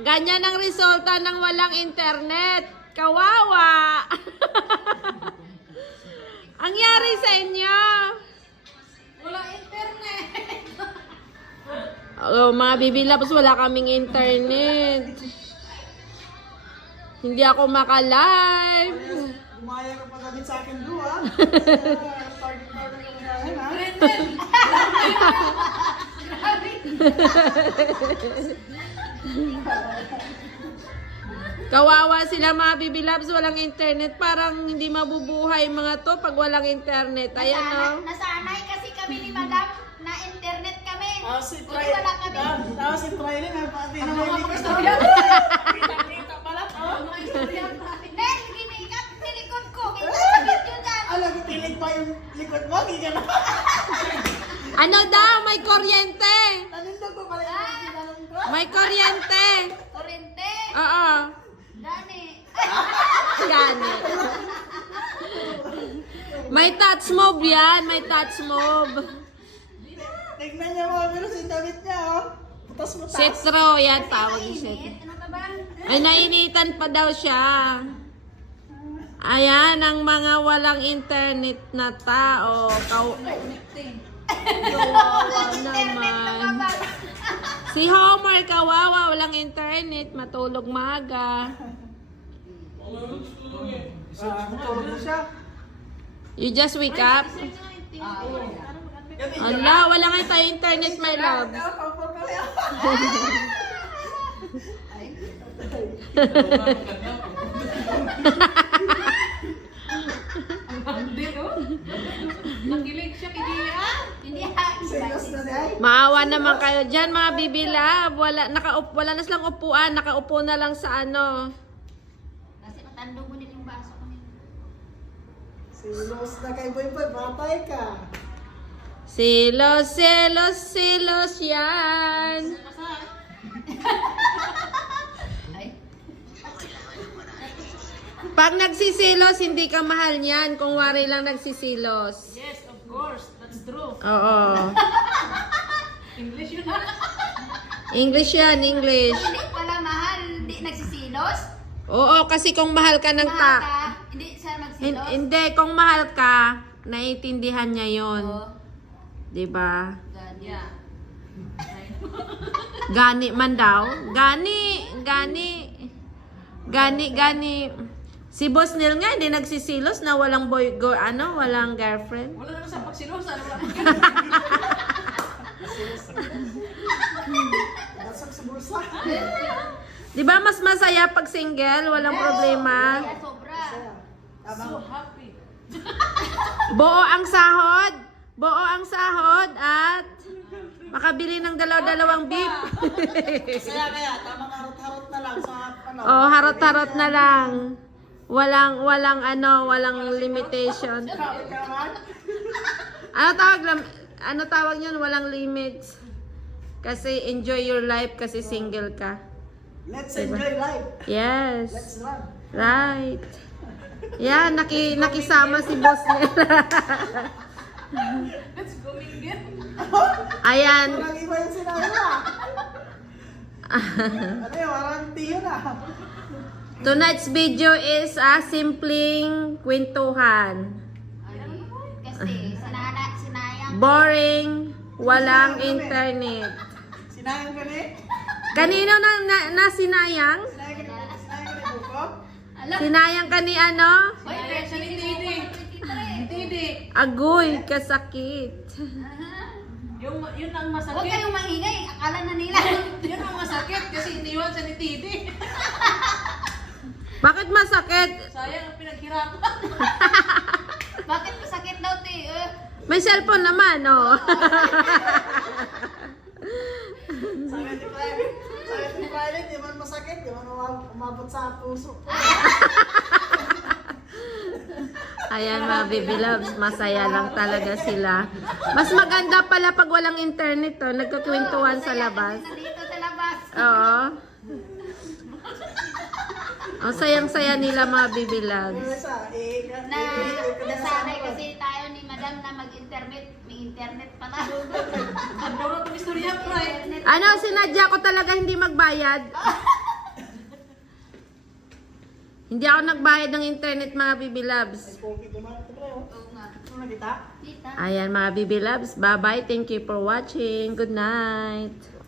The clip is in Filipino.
Ganyan ang resulta ng walang internet. Kawawa. Ang yari sa inyo. Wala internet. Oh, mga bibilabs, wala kaming internet. Hindi ako maka-live. Gumaya ka pa gamit sa akin, Lu, ha? Target ka ngayon, ha? Kawawa sila mga bibilabs, walang internet. Parang hindi mabubuhay mga to pag walang internet. Ayan, no? Nasanay kasi kami ni Madam na internet kami. Si Buti wala kami. si Triley, may pati na may likas na. Kita pala, oh. Nel, ginikat nilikod ko. Kita sakit yun dyan. Alam, tilig pa yung likod mo, hindi ka na. Ano daw? May kuryente. Nanindog ko pala yung tinanong ko. May kuryente. Kurente. Oo. Dani. Gani. May touch move yan. May touch move. Tignan niya mga pero si David niya, oh. Putas-putas. Citro. Yan, tawag ni Citro. Mainit. Ano ka ba? Ay, nainitan pa daw siya. Ayan, ang mga walang internet na tao. Kawawa naman. Si Homer, kawawa, walang internet. Matulog maaga. Matulog na siya. You just wake up? Ala, wala nga tayo internet, my love. Nakilig siya, hindi ha. Serious na dahil. Maawa naman kayo dyan, mga bibilab. Wala na silang upuan. Nakaupo na lang sa ano. Kasi matandong mo din yung baso ko nito. Serious na kay Boy Boy, batay ka. Silos, silos, silos yan. Ay. Pag nagsisilos, hindi ka mahal niyan. Kung wari lang nagsisilos. Yes, of course. That's true. Oo. English yun. English yan, English. Hindi pala mahal, hindi nagsisilos. Oo, kasi kung mahal ka ng Mahal ka, hindi siya magsilos. Hindi, kung mahal ka, naiintindihan niya yon, Oo. 'di ba? Ganyan. Gani man daw. Gani. Si Boss Neil nga hindi nagsisilos na walang walang girlfriend. Wala naman sa pagsilosa. Nasag sa bulsa. 'Di ba mas masaya pag single, walang problema. Kaya sobra. So happy. Buo ang sahod at makabili ng dalawang beef. Kaya, tamang harot-harot na lang sa ano. Oh, harot-harot na lang. Walang limitation. Grabe ka man. Ano tawag niyon? Walang limits. Kasi enjoy your life kasi single ka. Let's enjoy life. Yes. Let's run. Right. Yan, nakisama si Boss nila. Let's go again. Ayan. Walang iba yung sinabi na. Ano yun, parang tiyo na. Tonight's video is simpleng kwentuhan. Kasi sinayang. Boring, walang internet. Sinayang ka ni? Kanino na sinayang? Sinayang ka ni Buko? Sinayang ka ni ano? Sinayang siya ni Titi. Titi. Agoy, kasakit. Yun ang Huwag masakit. kayong mangingay. Akala na nila. Yun ang masakit kasi iniwan siya ni Titi. Bakit masakit? Sayang ang pinaghirapan. Bakit masakit daw, te? May cellphone naman, oh. Sabi ni Friday, di man masakit, di man umabot sa puso. Ayan, mga baby loves, masaya lang talaga sila. Mas maganda pala pag walang internet, oh. Nagkukwentuhan sa labas. Nandito sa labas. Oo. Ang sayang-saya nila mga baby loves. Nasanay kasi tayo ni Madam alam na mag-internet. May internet pa na. Ang duro pang istorya, pre. Ano, sinadya ko talaga hindi magbayad. Hindi ako nagbayad ng internet, mga Bibi Loves. Pogi kumain ito, pre. Oh. Oo nga. Ano nakita? Tita. Ayan, mga Bibi Loves. Bye-bye. Thank you for watching. Good night.